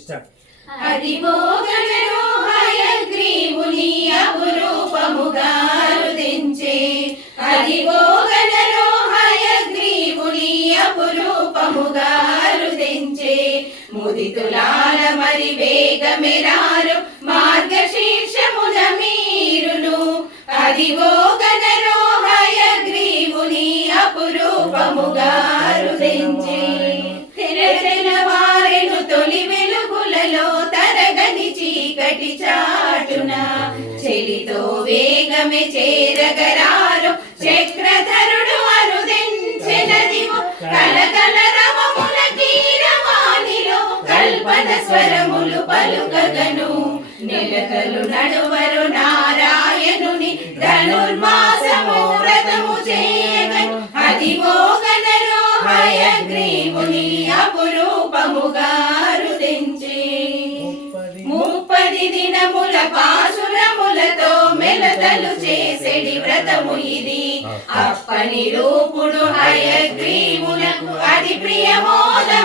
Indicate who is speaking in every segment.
Speaker 1: Start
Speaker 2: అదిమోగనను హయగ్రీవుని అపురూపముగా రుదించే అదిమోగనను హయగ్రీవుని అపురూపముగా రుదించే ముదితులాల మరి వేగమెరారు మార్గశీర్షమున మీరును. అదిగోగనను హయగ్రీవుని అపురూపముగా రుదించే ఒకటి చాటున చెలితో వేగమే చేరగరారు చక్రధరుడు అరుదించెనదివు కలకల రవముల కీరవాణిలో కల్పన స్వరములు పలుకగను. నిలకలు నడువరు నారాయణుని ధనుర్మాసము వ్రతము చేయగను. అదిగోగనరో హయగ్రీవుని అపురూపముగా దినముల పాశురములతో మెలతలు చేసెడి వ్రతము ఇది. అప్పని రూపుడు హయగ్రీవులకు అది ప్రియమోదంబైనది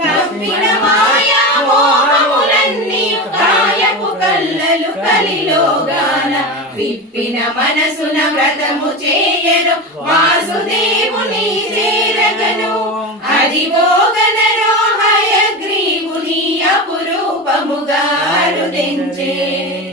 Speaker 2: కప్పిన మాయా మోహములన్నీ కాయపు కల్లలు కలిలోగాన విప్పిన మనసున వ్రతము చేయను వాసుదేవుని చేరగను. అది రుదించే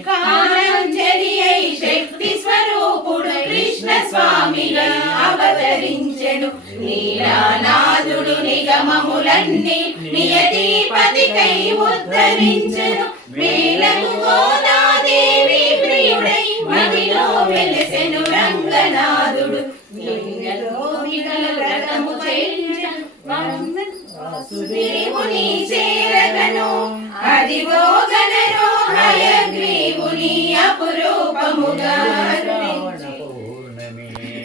Speaker 2: కారంజరి శక్తి స్వరూపుడు కృష్ణ స్వామిగా అవతరించెను. నీలానాథుడు నిగమములన్నీ నియతిపతికై ఉద్ధరించెను. మేలకు గోదాదేవి ప్రియుడై మదిలో వెలసెను రంగనాథుడు. వ్రతము వాసుదేవుని చేరగను. అదిగో ధన్యముగా